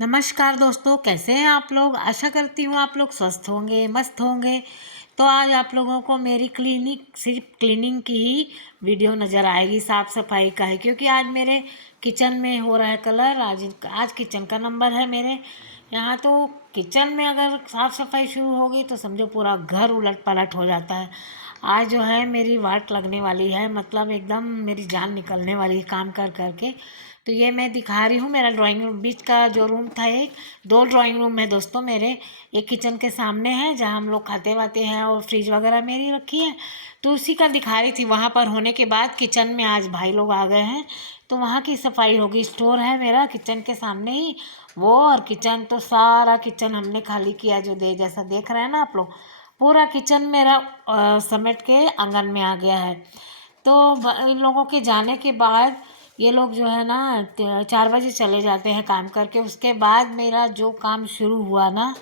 नमस्कार दोस्तों, कैसे हैं आप लोग। आशा करती हूँ आप लोग स्वस्थ होंगे, मस्त होंगे। तो आज आप लोगों को मेरी सिर्फ क्लीनिंग की ही वीडियो नज़र आएगी, साफ़ सफाई का है, क्योंकि आज मेरे किचन में हो रहा है कलर। आज किचन का नंबर है मेरे यहाँ। तो किचन में अगर साफ़ सफाई शुरू होगी तो समझो पूरा घर उलट पलट हो जाता है। आज जो है मेरी वाट लगने वाली है, मतलब एकदम मेरी जान निकलने वाली है काम कर करके। तो ये मैं दिखा रही हूँ मेरा ड्राइंग रूम, बीच का जो रूम था, एक दो ड्राइंग रूम है दोस्तों मेरे। एक किचन के सामने है जहाँ हम लोग खाते वाते हैं, और फ्रिज वगैरह मेरी रखी है। तो उसी का दिखा रही थी। वहाँ पर होने के बाद किचन में आज भाई लोग आ गए हैं, तो वहाँ की सफाई होगी। स्टोर है मेरा किचन के सामने ही वो, और किचन तो सारा किचन हमने खाली किया, जो जैसा देख रहे हैं ना आप लोग। पूरा किचन मेरा समेट के आंगन में आ गया है। तो इन लोगों के जाने के बाद ये लोग जो है ना 4 बजे चले जाते हैं काम करके। उसके बाद मेरा जो काम शुरू हुआ ना,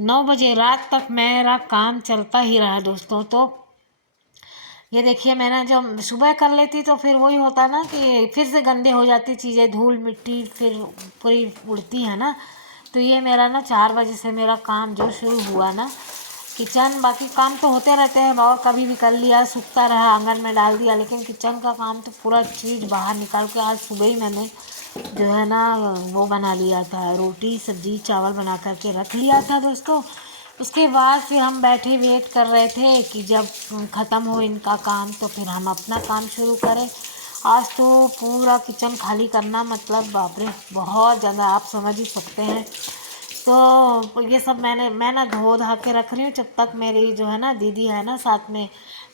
9 बजे रात तक मेरा काम चलता ही रहा दोस्तों। तो ये देखिए, मैंने जब सुबह कर लेती तो फिर वही होता ना कि फिर से गंदे हो जाती चीज़ें, धूल मिट्टी फिर पूरी उड़ती है ना। तो ये मेरा ना 4 बजे से मेरा काम जो शुरू हुआ ना किचन, बाकी काम तो होते रहते हैं और कभी भी कर लिया, सूखता रहा आंगन में डाल दिया, लेकिन किचन का काम तो पूरा चीज़ बाहर निकाल के आज सुबह ही मैंने जो है ना वो बना लिया था, रोटी सब्जी चावल बना करके रख लिया था दोस्तों। उसके बाद फिर हम बैठे वेट कर रहे थे कि जब ख़त्म हो इनका काम तो फिर हम अपना काम शुरू करें। आज तो पूरा किचन खाली करना मतलब बाप रे, बहुत ज़्यादा, आप समझ ही सकते हैं। तो ये सब मैं ना धो धा के रख रही हूँ, जब तक मेरी जो है ना दीदी है ना साथ में,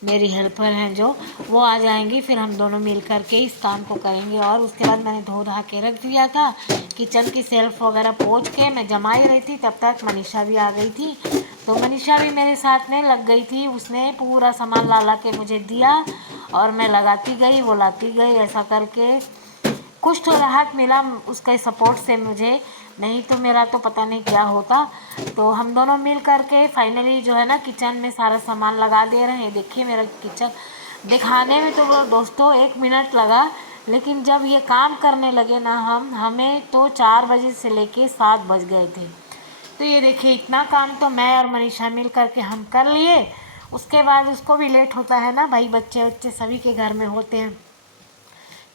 मेरी हेल्पर हैं जो, वो आ जाएंगी, फिर हम दोनों मिल कर के इस काम को करेंगे। और उसके बाद मैंने धो धा के रख दिया था। किचन की सेल्फ वगैरह पोंछ के मैं जमा ही रही थी, तब तक मनीषा भी आ गई थी। तो मनीषा भी मेरे साथ में लग गई थी, उसने पूरा सामान ला ला के मुझे दिया और मैं लगाती गई, वो लाती गई, ऐसा करके कुछ तो राहत मिला उसके सपोर्ट से मुझे, नहीं तो मेरा तो पता नहीं क्या होता। तो हम दोनों मिल करके फाइनली जो है ना किचन में सारा सामान लगा दे रहे हैं। देखिए मेरा किचन दिखाने में तो वो दोस्तों 1 मिनट लगा, लेकिन जब ये काम करने लगे ना हमें तो 4 बजे से लेके 7 बज गए थे। तो ये देखिए इतना काम तो मैं और मनीषा मिल करके हम कर लिए। उसके बाद उसको भी लेट होता है ना भाई, बच्चे बच्चे सभी के घर में होते हैं।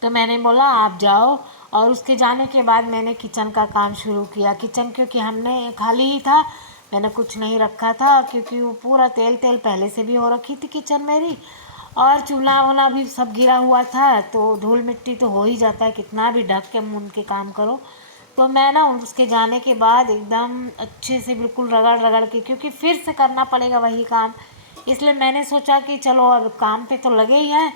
तो मैंने बोला आप जाओ, और उसके जाने के बाद मैंने किचन का काम शुरू किया। किचन क्योंकि हमने खाली ही था, मैंने कुछ नहीं रखा था, क्योंकि वो पूरा तेल तेल पहले से भी हो रखी थी किचन मेरी, और चूल्हा वूल्हा भी सब गिरा हुआ था। तो धूल मिट्टी तो हो ही जाता है, कितना भी ढक के मुन के काम करो। तो मैं ना उसके जाने के बाद एकदम अच्छे से बिल्कुल रगड़ रगड़ के, क्योंकि फिर से करना पड़ेगा वही काम, इसलिए मैंने सोचा कि चलो अब काम पे तो लगे ही हैं।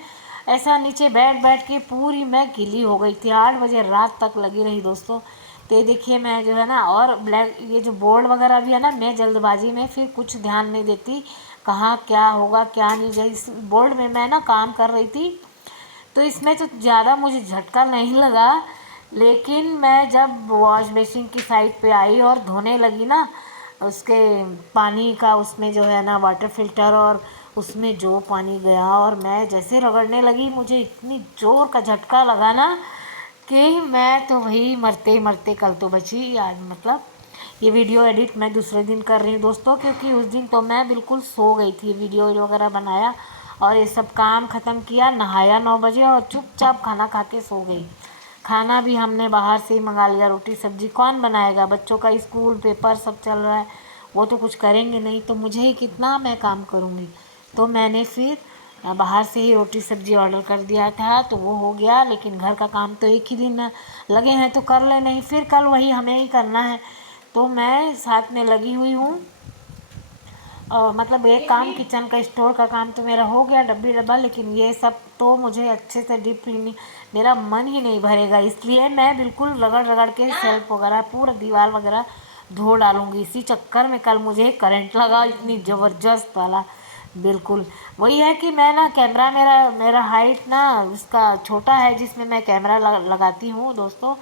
ऐसा नीचे बैठ बैठ के पूरी मैं गीली हो गई थी, 8 बजे रात तक लगी रही दोस्तों। तो ये देखिए मैं जो है ना, और ब्लैक ये जो बोर्ड वगैरह भी है ना, मैं जल्दबाजी में फिर कुछ ध्यान नहीं देती कहाँ क्या होगा क्या नहीं। जैसे इस बोर्ड में मैं ना काम कर रही थी, तो इसमें तो ज़्यादा मुझे झटका नहीं लगा, लेकिन मैं जब वॉश बेसिन की साइड पे आई और धोने लगी ना उसके पानी का, उसमें जो है ना वाटर फिल्टर, और उसमें जो पानी गया और मैं जैसे रगड़ने लगी, मुझे इतनी ज़ोर का झटका लगा ना कि मैं तो वही मरते ही मरते कल तो बची आज। मतलब ये वीडियो एडिट मैं दूसरे दिन कर रही हूँ दोस्तों, क्योंकि उस दिन तो मैं बिल्कुल सो गई थी। वीडियो वगैरह बनाया और ये सब काम ख़त्म किया, नहाया 9 बजे और चुपचाप खाना खा के सो गई। खाना भी हमने बाहर से ही मंगा लिया, रोटी सब्जी कौन बनाएगा, बच्चों का स्कूल पेपर सब चल रहा है, वो तो कुछ करेंगे नहीं, तो मुझे ही कितना मैं काम करूँगी। तो मैंने फिर बाहर से ही रोटी सब्जी ऑर्डर कर दिया था, तो वो हो गया। लेकिन घर का काम तो एक ही दिन लगे हैं तो कर ले, नहीं फिर कल वही हमें ही करना है। तो मैं साथ में लगी हुई हूँ। मतलब एक काम किचन का स्टोर का काम तो मेरा हो गया, डब्बी डब्बा, लेकिन ये सब तो मुझे अच्छे से डीप क्लीनिंग, मेरा मन ही नहीं भरेगा, इसलिए मैं बिल्कुल रगड़ रगड़ के सेल्फ वगैरह पूरा दीवार वगैरह धो डालूंगी। इसी चक्कर में कल मुझे करंट लगा, इतनी ज़बरदस्त वाला। बिल्कुल वही है कि मैं ना कैमरा, मेरा मेरा हाइट ना उसका छोटा है, जिसमें मैं कैमरा लगाती हूँ दोस्तों,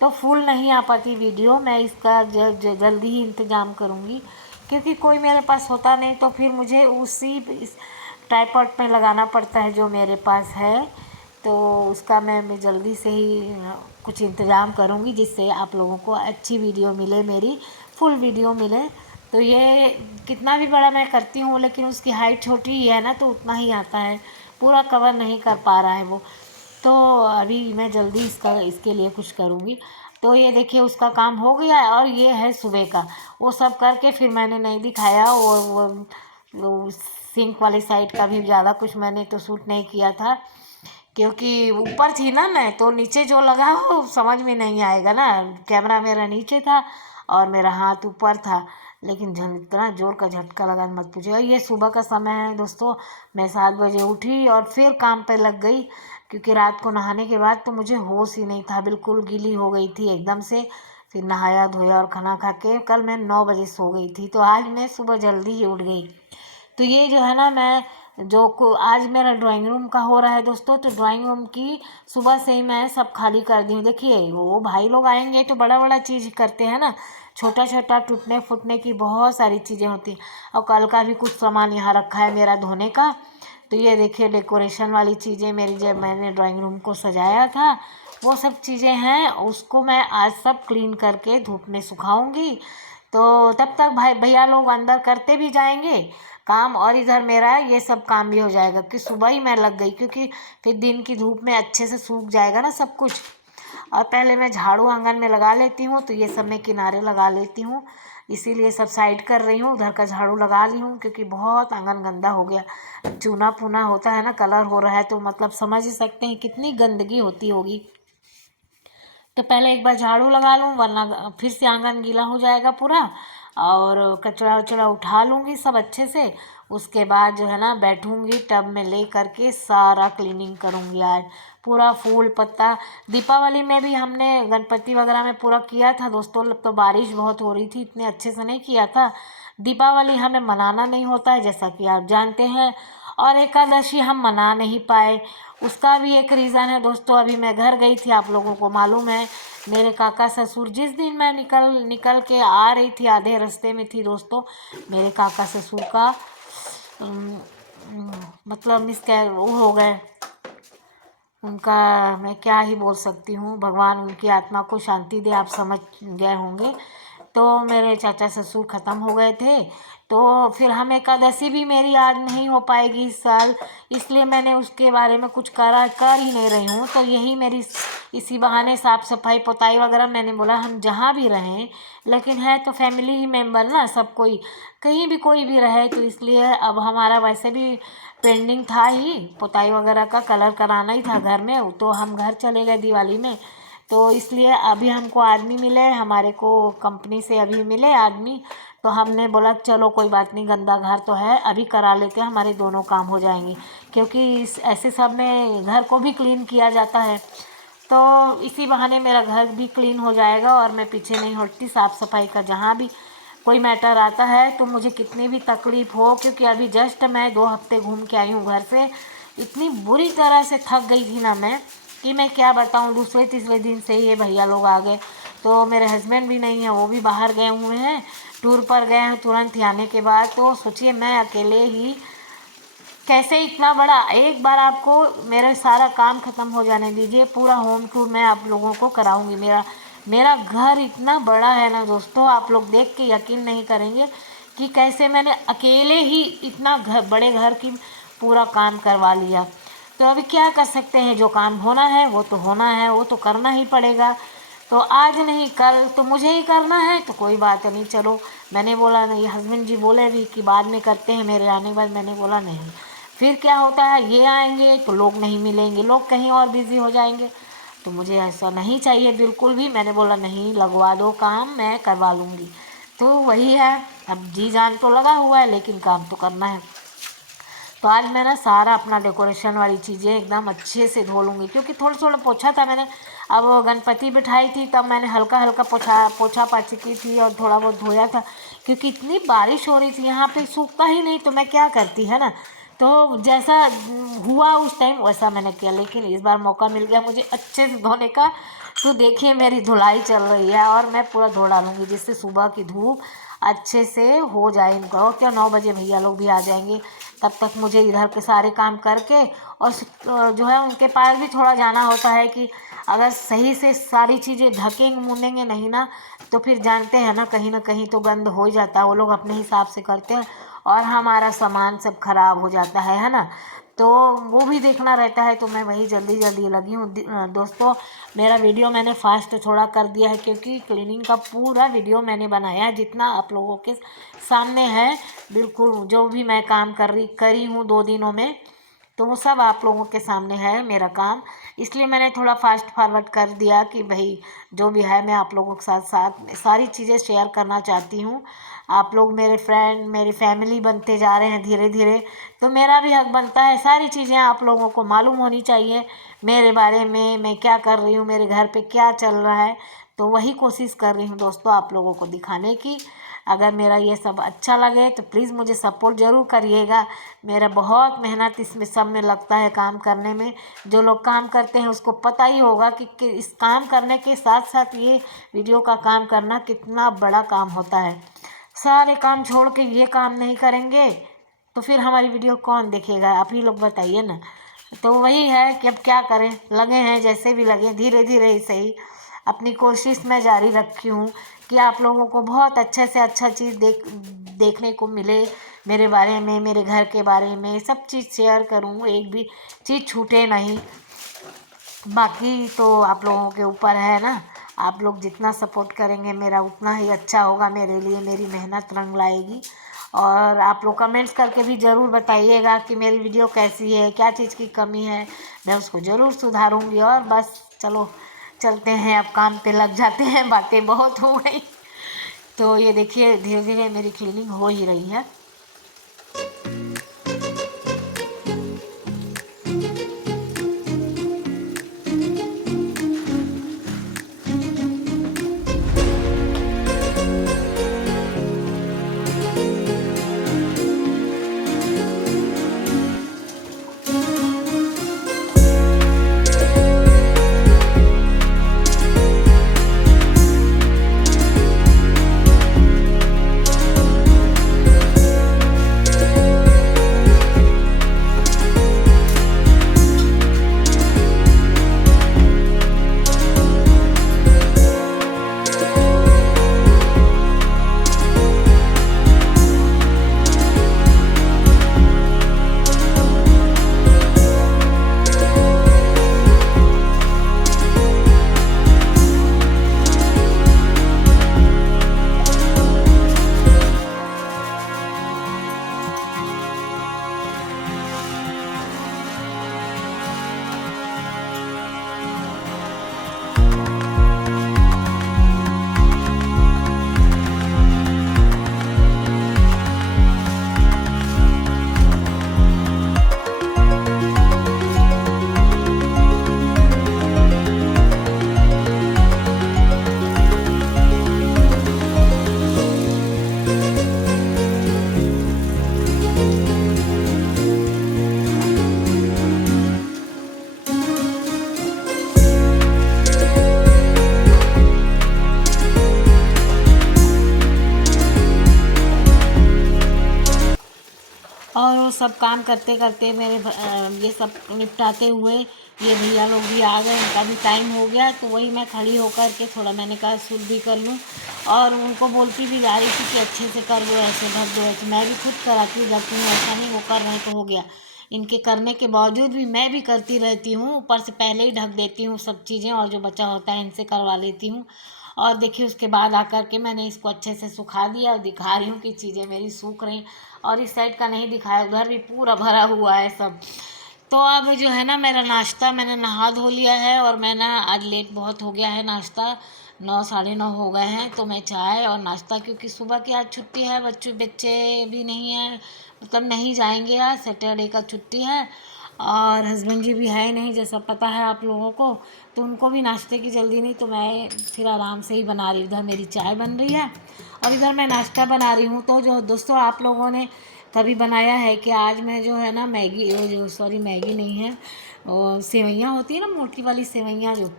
तो फुल नहीं आ पाती वीडियो। मैं इसका जल्दी ही इंतज़ाम करूँगी, क्योंकि कोई मेरे पास होता नहीं, तो फिर मुझे उसी इस ट्राइपॉड पे लगाना पड़ता है जो मेरे पास है। तो उसका मैं जल्दी से ही कुछ इंतज़ाम करूँगी जिससे आप लोगों को अच्छी वीडियो मिले, मेरी फुल वीडियो मिले। तो ये कितना भी बड़ा मैं करती हूँ लेकिन उसकी हाइट छोटी ही है ना, तो उतना ही आता है, पूरा कवर नहीं कर पा रहा है वो। तो अभी मैं जल्दी इसके लिए कुछ करूँगी। तो ये देखिए उसका काम हो गया है और ये है सुबह का। वो सब करके फिर मैंने नहीं दिखाया, और वो सिंक वाली साइड का भी ज़्यादा कुछ मैंने तो शूट नहीं किया था, क्योंकि ऊपर थी ना मैं, तो नीचे जो लगा वो समझ में नहीं आएगा ना। कैमरा मेरा नीचे था और मेरा हाथ ऊपर था, लेकिन इतना जोर का झटका लगा मत पूछिए। ये सुबह का समय है दोस्तों, मैं 7 बजे उठी और फिर काम पे लग गई, क्योंकि रात को नहाने के बाद तो मुझे होश ही नहीं था, बिल्कुल गीली हो गई थी एकदम से। फिर नहाया धोया और खाना खा के कल मैं 9 बजे सो गई थी, तो आज मैं सुबह जल्दी ही उठ गई। तो ये जो है ना, मैं आज मेरा ड्राइंग रूम का हो रहा है दोस्तों, तो ड्राइंग रूम की सुबह से ही मैं सब खाली कर दी हूँ। देखिए वो भाई लोग आएंगे तो बड़ा बड़ा चीज़ करते हैं ना, छोटा छोटा टूटने फूटने की बहुत सारी चीज़ें होती हैं। और कल का भी कुछ सामान यहाँ रखा है मेरा धोने का। तो ये देखिए डेकोरेशन वाली चीज़ें मेरी, जब मैंने ड्राइंग रूम को सजाया था वो सब चीज़ें हैं, उसको मैं आज सब क्लीन करके धूप में सुखाऊंगी। तो तब तक भाई भैया लोग अंदर करते भी जाएंगे काम, और इधर मेरा ये सब काम भी हो जाएगा कि सुबह ही मैं लग गई, क्योंकि फिर दिन की धूप में अच्छे से सूख जाएगा ना सब कुछ। और पहले मैं झाड़ू आंगन में लगा लेती हूँ, तो ये सब मैं किनारे लगा लेती हूँ, इसीलिए सब साइड कर रही हूँ। उधर का झाड़ू लगा ली हूँ क्योंकि बहुत आंगन गंदा हो गया, चूना पूना होता है ना, कलर हो रहा है, तो मतलब समझ ही सकते हैं कितनी गंदगी होती होगी। तो पहले एक बार झाड़ू लगा लूँ, वरना फिर से आंगन गीला हो जाएगा पूरा। और कचरा वचड़ा उठा लूँगी सब अच्छे से। उसके बाद जो है ना, बैठूँगी टब में ले करके सारा क्लीनिंग करूँगी आज, पूरा फूल पत्ता। दीपावली में भी हमने गणपति वगैरह में पूरा किया था दोस्तों, तो बारिश बहुत हो रही थी, इतने अच्छे से नहीं किया था। दीपावली हमें मनाना नहीं होता है जैसा कि आप जानते हैं, और एकादशी हम मना नहीं पाए। उसका भी एक रीज़न है दोस्तों। अभी मैं घर गई थी, आप लोगों को मालूम है, मेरे काका ससुर, जिस दिन मैं निकल के आ रही थी, आधे रास्ते में थी दोस्तों, मेरे काका ससुर का मतलब वो हो गए। उनका मैं क्या ही बोल सकती हूँ, भगवान उनकी आत्मा को शांति दे, आप समझ गए होंगे। तो मेरे चाचा ससुर ख़त्म हो गए थे, तो फिर हम एकादशी भी मेरी आज नहीं हो पाएगी इस साल, इसलिए मैंने उसके बारे में कुछ कर ही नहीं रही हूँ। तो यही मेरी इसी बहाने साफ़ सफाई पुताई वगैरह, मैंने बोला हम जहाँ भी रहें, लेकिन है तो फैमिली ही मेम्बर ना सब, कोई कहीं भी कोई भी रहे, तो इसलिए अब हमारा वैसे भी पेंडिंग था ही, पुताई वगैरह का कलर कराना ही था घर में, तो हम घर चले गए दिवाली में। तो इसलिए अभी हमको आदमी मिले, हमारे को कंपनी से अभी मिले आदमी, तो हमने बोला चलो कोई बात नहीं, गंदा घर तो है, अभी करा लेते हैं, हमारे दोनों काम हो जाएंगे, क्योंकि ऐसे सब में घर को भी क्लीन किया जाता है। तो इसी बहाने मेरा घर भी क्लीन हो जाएगा और मैं पीछे नहीं हटती साफ़ सफाई का। जहाँ भी कोई मैटर आता है तो मुझे कितनी भी तकलीफ़ हो, क्योंकि अभी जस्ट मैं 2 हफ्ते घूम के आई हूँ घर से, इतनी बुरी तरह से थक गई थी ना मैं, कि मैं क्या बताऊँ। दूसरे तीसरे दिन से ये भैया लोग आ गए, तो मेरे हस्बैंड भी नहीं है, वो भी बाहर गए हुए हैं, टूर पर गए हैं तुरंत ही आने के बाद। तो सोचिए मैं अकेले ही कैसे इतना बड़ा, एक बार आपको मेरा सारा काम ख़त्म हो जाने दीजिए, पूरा होम टूर मैं आप लोगों को कराऊंगी। मेरा घर इतना बड़ा है ना दोस्तों, आप लोग देख के यकीन नहीं करेंगे कि कैसे मैंने अकेले ही इतना बड़े घर की पूरा काम करवा लिया। तो अभी क्या कर सकते हैं, जो काम होना है वो तो होना है, वो तो करना ही पड़ेगा। तो आज नहीं कल तो मुझे ही करना है, तो कोई बात नहीं, चलो। मैंने बोला नहीं, हस्बैंड जी बोले भी कि बाद में करते हैं मेरे आने के बाद, मैंने बोला नहीं। फिर क्या होता है, ये आएंगे तो लोग नहीं मिलेंगे, लोग कहीं और बिज़ी हो जाएंगे, तो मुझे ऐसा नहीं चाहिए बिल्कुल भी। मैंने बोला नहीं, लगवा दो काम, मैं करवा लूँगी। तो वही है, अब जी जान तो लगा हुआ है, लेकिन काम तो करना है। तो आज मैं ना सारा अपना डेकोरेशन वाली चीज़ें एकदम अच्छे से धो लूँगी, क्योंकि थोड़ा थोड़ा पोछा था मैंने, अब गणपति बिठाई थी तब मैंने हल्का हल्का पोछा पाछी की थी और थोड़ा बहुत धोया था, क्योंकि इतनी बारिश हो रही थी यहाँ पे, सूखता ही नहीं, तो मैं क्या करती है ना। तो जैसा हुआ उस टाइम वैसा मैंने किया, लेकिन इस बार मौका मिल गया मुझे अच्छे से धोने का। तो देखिए मेरी धुलाई चल रही है और मैं पूरा धो डालूँगी, जिससे सुबह की धूप अच्छे से हो जाए इनका। और क्या 9 बजे भैया लोग भी आ जाएंगे, तब तक मुझे इधर के सारे काम करके और जो है उनके पास भी थोड़ा जाना होता है कि अगर सही से सारी चीज़ें ढकेंगे मुनेंगे नहीं ना, तो फिर जानते हैं ना कहीं तो गंद हो ही जाता है। वो लोग अपने हिसाब से करते हैं और हमारा सामान सब खराब हो जाता है ना। तो वो भी देखना रहता है, तो मैं वही जल्दी जल्दी लगी हूँ। दोस्तों, मेरा वीडियो मैंने फास्ट थोड़ा कर दिया है क्योंकि क्लीनिंग का पूरा वीडियो मैंने बनाया है जितना आप लोगों के सामने है। बिल्कुल जो भी मैं काम करी हूँ 2 दिनों में, तो वो सब आप लोगों के सामने है मेरा काम। इसलिए मैंने थोड़ा फास्ट फॉरवर्ड कर दिया कि भाई जो भी है मैं आप लोगों के साथ साथ सारी चीज़ें शेयर करना चाहती हूँ। आप लोग मेरे फ्रेंड, मेरी फैमिली बनते जा रहे हैं धीरे धीरे, तो मेरा भी हक बनता है सारी चीज़ें आप लोगों को मालूम होनी चाहिए मेरे बारे में, मैं क्या कर रही हूँ, मेरे घर पे क्या चल रहा है। तो वही कोशिश कर रही हूँ दोस्तों आप लोगों को दिखाने की। अगर मेरा ये सब अच्छा लगे तो प्लीज़ मुझे सपोर्ट ज़रूर करिएगा। मेरा बहुत मेहनत इसमें सब में लगता है काम करने में। जो लोग काम करते हैं उसको पता ही होगा कि इस काम करने के साथ साथ ये वीडियो का काम करना कितना बड़ा काम होता है। सारे काम छोड़ के ये काम नहीं करेंगे तो फिर हमारी वीडियो कौन देखेगा, आप ही लोग बताइए ना। तो वही है कि अब क्या करें, लगे हैं जैसे भी लगे, धीरे धीरे ही सही अपनी कोशिश मैं जारी रखी हूँ कि आप लोगों को बहुत अच्छे से अच्छा चीज़ देखने को मिले। मेरे बारे में, मेरे घर के बारे में सब चीज़ शेयर करूँ, एक भी चीज़ छूटे नहीं। बाकी तो आप लोगों के ऊपर है ना, आप लोग जितना सपोर्ट करेंगे मेरा उतना ही अच्छा होगा मेरे लिए, मेरी मेहनत रंग लाएगी। और आप लोग कमेंट्स करके भी ज़रूर बताइएगा कि मेरी वीडियो कैसी है, क्या चीज़ की कमी है, मैं उसको ज़रूर सुधारूँगी। और बस चलो चलते हैं, अब काम पे लग जाते हैं, बातें बहुत हो गई। तो ये देखिए धीरे धीरे मेरी क्लीनिंग हो ही रही है। और वो सब काम करते करते मेरे ये सब निपटाते हुए ये भैया लोग भी आ गए, उनका भी टाइम हो गया। तो वही मैं खड़ी होकर के थोड़ा मैंने कहा शुरू भी कर लूँ, और उनको बोलती भी जा रही थी कि अच्छे से कर दो, ऐसे ढक दो, ऐसे। मैं भी खुद कराती जाती हूँ, ऐसा नहीं वो कर रहे तो हो गया। इनके करने के बावजूद भी मैं भी करती रहती हूँ, ऊपर से पहले ही ढक देती हूँ सब चीज़ें, और जो बचा होता है इनसे करवा लेती हूँ। और देखिए उसके बाद आकर के मैंने इसको अच्छे से सुखा दिया और दिखा रही हूँ कि चीज़ें मेरी सूख रही। और इस साइड का नहीं दिखाया, उधर भी पूरा भरा हुआ है सब। तो अब जो है ना मेरा नाश्ता, मैंने नहा धो लिया है, और मैं ना आज लेट बहुत हो गया है, नाश्ता 9 साढ़े 9 हो गए हैं। तो मैं चाय और नाश्ता, क्योंकि सुबह की आज छुट्टी है, बच्चे भी नहीं हैं, मतलब नहीं जाएंगे, आज सैटरडे का छुट्टी है। और हस्बैंड जी भी है नहीं जैसा पता है आप लोगों को, तो उनको भी नाश्ते की जल्दी नहीं, तो मैं फिर आराम से ही बना रही हूँ। इधर मेरी चाय बन रही है और इधर मैं नाश्ता बना रही हूँ। तो जो दोस्तों आप लोगों ने कभी बनाया है कि आज मैं जो है ना मैगी, जो सॉरी मैगी नहीं है, और सेवइयाँ होती है ना मोटी वाली सेवइयाँ, जो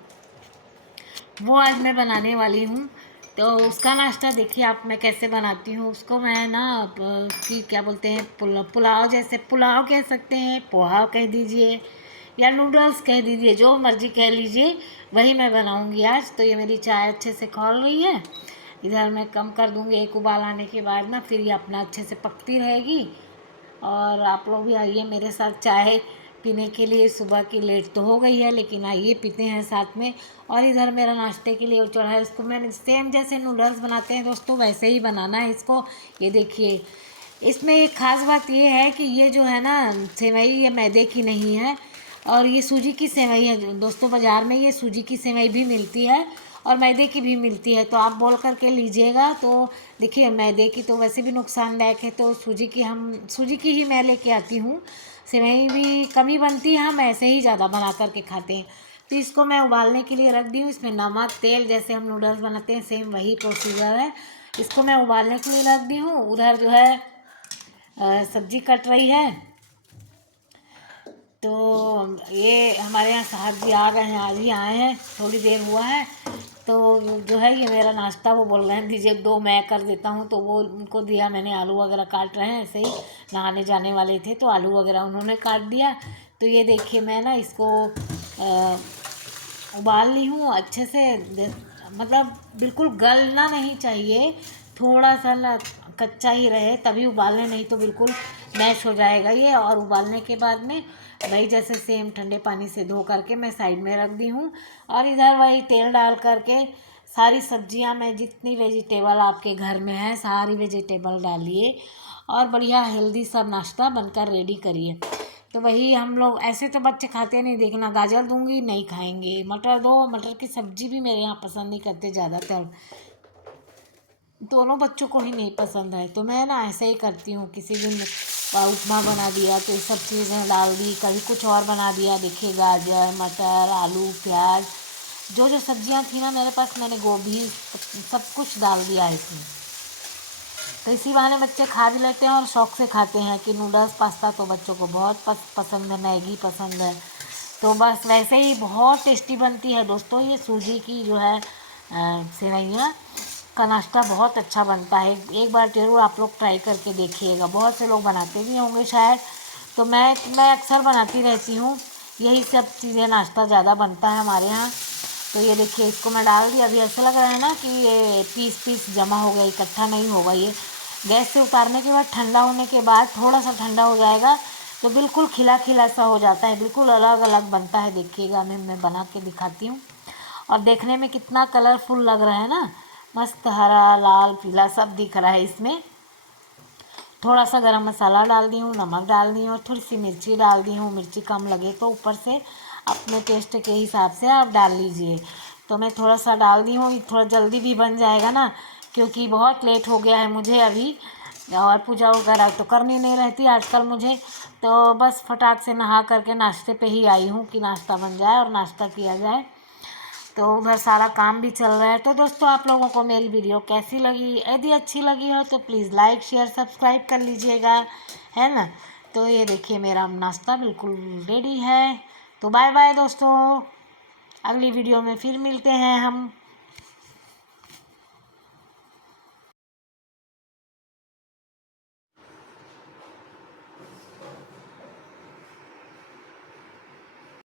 वो आज मैं बनाने वाली हूँ। तो उसका नाश्ता देखिए आप मैं कैसे बनाती हूँ। उसको मैं ना उसकी क्या बोलते हैं, पुलाव, जैसे पुलाव कह सकते हैं, पोहा कह दीजिए या नूडल्स कह दीजिए, जो मर्जी कह लीजिए, वही मैं बनाऊँगी आज। तो ये मेरी चाय अच्छे से खौल रही है, इधर मैं कम कर दूँगी। एक उबाल आने के बाद ना फिर ये अपना अच्छे से पकती रहेगी। और आप लोग भी आइए मेरे साथ चाय पीने के लिए। सुबह की लेट तो हो गई है, लेकिन आइए पीते हैं साथ में। और इधर मेरा नाश्ते के लिए वो चढ़ा है, इसको मैंने सेम जैसे नूडल्स बनाते हैं दोस्तों वैसे ही बनाना है इसको। ये देखिए, इसमें एक ख़ास बात ये है कि ये जो है ना सेवई, ये मैदे की नहीं है और ये सूजी की सेवई है दोस्तों। बाज़ार में ये सूजी की सेवई भी मिलती है और मैदे की भी मिलती है, तो आप बोल करके लीजिएगा। तो देखिए, मैदे की तो वैसे भी नुकसानदायक है, तो सूजी की ही मैं लेके आती हूँ। सेवई भी कम ही बनती है, हम ऐसे ही ज़्यादा बना करके खाते हैं। तो इसको मैं उबालने के लिए रख दी हूँ। इसमें नमक तेल, जैसे हम नूडल्स बनाते हैं सेम वही प्रोसीजर है। इसको मैं उबालने के लिए रख दी हूँ। उधर जो है सब्जी कट रही है। तो ये हमारे यहाँ साहब जी आ गए हैं, आज ही आए हैं, थोड़ी देर हुआ है। तो जो है ये मेरा नाश्ता, वो बोल रहे हैं दीजिए दो मैं कर देता हूँ, तो वो उनको दिया मैंने। आलू वगैरह काट रहे हैं, ऐसे ही नहाने जाने वाले थे तो आलू वगैरह उन्होंने काट दिया। तो ये देखिए मैं ना इसको उबाल ली हूँ अच्छे से। मतलब बिल्कुल गलना नहीं चाहिए, थोड़ा सा ना कच्चा ही रहे तभी उबालने, नहीं तो बिल्कुल मैश हो जाएगा ये। और उबालने के बाद में वही जैसे सेम ठंडे पानी से धो करके मैं साइड में रख दी हूँ। और इधर वही तेल डाल करके सारी सब्जियां, मैं जितनी वेजिटेबल आपके घर में है सारी वेजिटेबल डालिए और बढ़िया हेल्दी सा नाश्ता बनकर रेडी करिए। तो वही हम लोग, ऐसे तो बच्चे खाते नहीं, देखना गाजर दूंगी नहीं खाएंगे, मटर दो, मटर की सब्जी भी मेरे यहाँ पसंद नहीं करते ज़्यादातर, दोनों बच्चों को ही नहीं पसंद है। तो मैं ना ऐसे ही करती हूँ, किसी दिन उपमा बना दिया तो ये सब चीज़ें डाल दी, कभी कुछ और बना दिया। देखिए गाजर, मटर, आलू, प्याज, जो जो सब्जियां थी ना मेरे पास, मैंने गोभी सब कुछ डाल दिया इसमें। तो इसी बहाने बच्चे खा भी लेते हैं और शौक से खाते हैं। कि नूडल्स पास्ता तो बच्चों को बहुत पसंद है, मैगी पसंद है। तो बस वैसे ही बहुत टेस्टी बनती है दोस्तों ये सूजी की जो है सेवइयाँ का नाश्ता, बहुत अच्छा बनता है। एक बार ज़रूर आप लोग ट्राई करके देखिएगा। बहुत से लोग बनाते भी होंगे शायद, तो मैं अक्सर बनाती रहती हूँ। यही सब चीज़ें, नाश्ता ज़्यादा बनता है हमारे यहाँ। तो ये देखिए इसको मैं डाल दी। अभी ऐसा लग रहा है ना कि ये पीस पीस जमा हो गया, इकट्ठा नहीं होगा ये। गैस से उतारने के बाद, ठंडा होने के बाद, थोड़ा सा ठंडा हो जाएगा तो बिल्कुल खिला खिला सा हो जाता है, बिल्कुल अलग अलग बनता है। देखिएगा मैं बना के दिखाती हूँ। और देखने में कितना कलरफुल लग रहा है ना, मस्त हरा लाल पीला सब दिख रहा है इसमें। थोड़ा सा गरम मसाला डाल दी हूँ, नमक डाल दी हूँ, थोड़ी सी मिर्ची डाल दी हूँ। मिर्ची कम लगे तो ऊपर से अपने टेस्ट के हिसाब से आप डाल लीजिए। तो मैं थोड़ा सा डाल दी हूँ, थोड़ा जल्दी भी बन जाएगा ना, क्योंकि बहुत लेट हो गया है मुझे अभी। और पूजा वगैरह तो करनी नहीं रहती आजकल मुझे, तो बस फटाक से नहा करके नाश्ते पे ही आई हूँ कि नाश्ता बन जाए और नाश्ता किया जाए। तो उधर सारा काम भी चल रहा है। तो दोस्तों आप लोगों को मेरी वीडियो कैसी लगी? यदि अच्छी लगी हो तो प्लीज़ लाइक शेयर सब्सक्राइब कर लीजिएगा, है ना। तो ये देखिए मेरा नाश्ता बिल्कुल रेडी है। तो बाय बाय दोस्तों, अगली वीडियो में फिर मिलते हैं हम।